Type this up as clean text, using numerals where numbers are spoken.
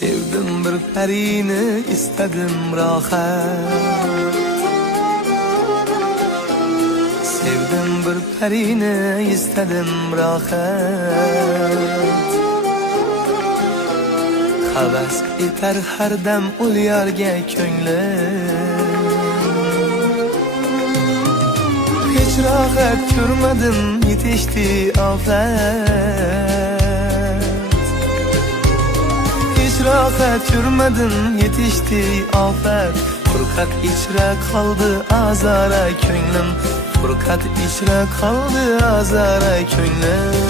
Sevdim bir perini, istedim rahat. Sevdim bir perini, istedim rahat. Havas etar har dam ul yorga ko'nglim. Hech rohat ko'rmadim, yetishdi ofat. Hech rohat ko'rmadim, yetishdi ofat. Furqat ichra qoldi azara ko'nglim. Furqat ichra qoldi azara ko'nglim.